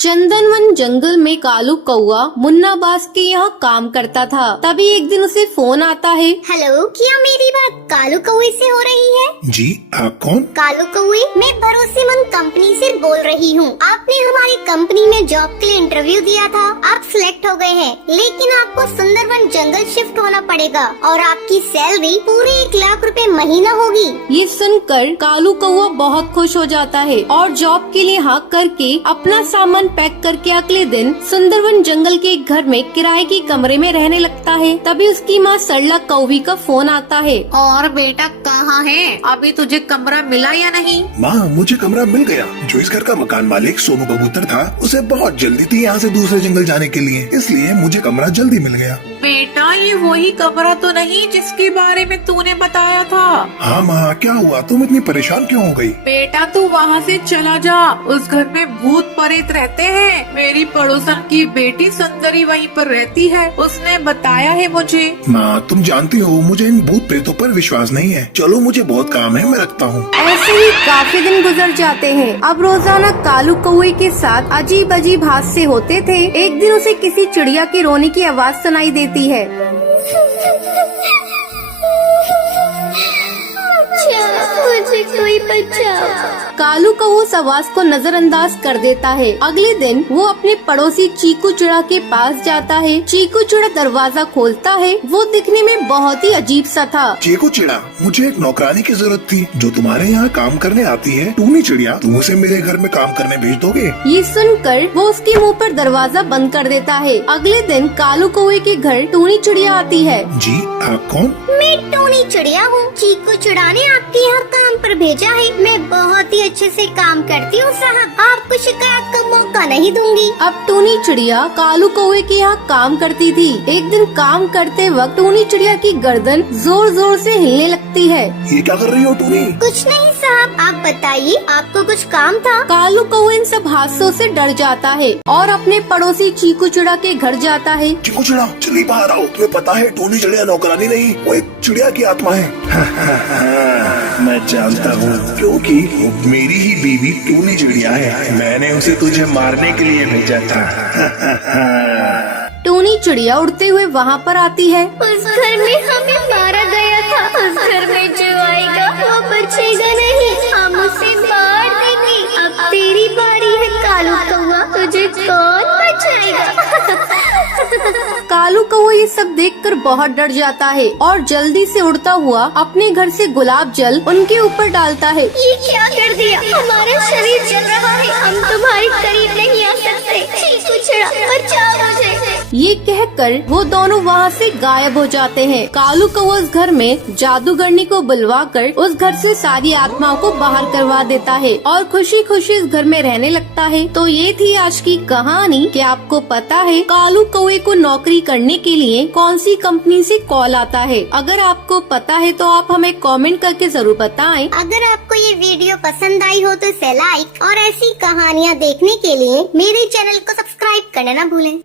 चंदनवन जंगल में कालू कौआ मुन्ना बास के यहाँ काम करता था। तभी एक दिन उसे फोन आता है। हेलो, क्या मेरी बात कालू कौए से हो रही है? जी, आप कौन? कालू कौए, मैं भरोसेमंद कंपनी से बोल रही हूँ। आपने हमारी कंपनी में जॉब के लिए इंटरव्यू दिया था, आप सिलेक्ट हो गए हैं, लेकिन आपको सुंदरवन जंगल शिफ्ट होना पड़ेगा और आपकी सैलरी पूरे 1 लाख रुपए महीना होगी। ये सुनकर कालू कौआ बहुत खुश हो जाता है और जॉब के लिए हाँ करके अपना सामान पैक करके अगले दिन सुंदरवन जंगल के एक घर में किराए के कमरे में रहने लगता है। तभी उसकी माँ सरला कौवी का फोन आता है। और बेटा कहाँ है? अभी तुझे कमरा मिला या नहीं? माँ, मुझे कमरा मिल गया। जो इस घर का मकान मालिक सोनू कबूतर था, उसे बहुत जल्दी थी यहाँ से दूसरे जंगल जाने के लिए, इसलिए मुझे कमरा जल्दी मिल गया। बेटा ये वही कमरा तो नहीं जिसके बारे में तूने बताया था? हाँ माँ, क्या हुआ? तुम इतनी परेशान क्यों हो गई? बेटा तू वहाँ से चला जा, उस घर में भूत प्रेत रहते हैं। मेरी पड़ोसन की बेटी सुंदरी वहीं पर रहती है, उसने बताया है मुझे। माँ, तुम जानती हो मुझे इन भूत प्रेतों पर विश्वास नहीं है। चलो मुझे बहुत काम है, मैं रखता हूँ। ऐसे ही काफी दिन गुजर जाते हैं। अब रोजाना कालू कौए के साथ अजीब अजीब हादसे होते थे। एक दिन उसे किसी चिड़िया की रोने की आवाज सुनाई देती है। मुझे कोई बचाओ। कालू कौआ उस आवाज को नजरअंदाज कर देता है। अगले दिन वो अपने पड़ोसी चीकू चिड़ा के पास जाता है। चीकू चिड़ा दरवाजा खोलता है। वो दिखने में बहुत ही अजीब सा था। चीकू चिड़ा, मुझे एक नौकरानी की जरूरत थी जो तुम्हारे यहाँ काम करने आती है। टूनी चिड़िया, तुम उसे मेरे घर में काम करने भेज दोगे? ये सुनकर वो उसके मुंह पर दरवाजा बंद कर देता है। अगले दिन कालू कौए के घर टूनी चिड़िया आती है। जी, आप कौन? मैं टूनी चिड़िया हूँ। चीकू चिड़ा ने आपके यहाँ काम पर भेजा है। मैं बहुत ही अच्छे से काम करती हूँ साहब, आपको शिकायत का मौका नहीं दूंगी। अब टूनी चिड़िया कालू कौए के यहाँ काम करती थी। एक दिन काम करते वक्त टूनी चिड़िया की गर्दन जोर जोर से हिलने लगती है। ये क्या कर रही हो टूनी? कुछ नहीं साहब, आप बताइए, आपको कुछ काम था? कालू कौआ इन सब हादसों से डर जाता है और अपने पड़ोसी चीकू चिड़ा के घर जाता है। चीकू चिड़ा, जल्दी बाहर आओ। तुम्हें पता है टूनी चिड़िया नौकरानी नहीं, वो एक चिड़िया की आत्मा है। मैं जानता हूँ, क्योंकि वो मेरी ही बीवी टूनी चिड़िया है। मैंने उसे तुझे मारने के लिए भेजा था। टूनी चिड़िया उड़ते हुए वहाँ पर आती है। उस घर में हमें मारा गया था। उस घर में जो आएगा वो बचेगा नहीं, हम उसे मार देंगे। अब तेरी बारी है कालू कौआ, तुझे कौन बचाएगा? कालू कौआ ये सब देखकर बहुत डर जाता है और जल्दी से उड़ता हुआ अपने घर से गुलाब जल उनके ऊपर डालता है। ये क्या कर दिया? हमारा शरीर जल रहा है, हम तुम्हारे करीब नहीं आ सकते। चीकू चिड़ा, बचाओ मुझे। ये कहकर वो दोनों वहाँ से गायब हो जाते हैं। कालू कौआ उस घर में जादूगरनी को बुलवाकर उस घर से सारी आत्माओं को बाहर करवा देता है और खुशी खुशी इस घर में रहने लगता है। तो ये थी आज की कहानी। क्या आपको पता है कालू कौए को नौकरी करने के लिए कौन सी कंपनी से कॉल आता है? अगर आपको पता है तो आप हमें कमेंट करके जरूर बताएं। अगर आपको ये वीडियो पसंद आई हो तो इसे लाइक और ऐसी कहानियाँ देखने के लिए मेरे चैनल को सब्सक्राइब करना न भूलें।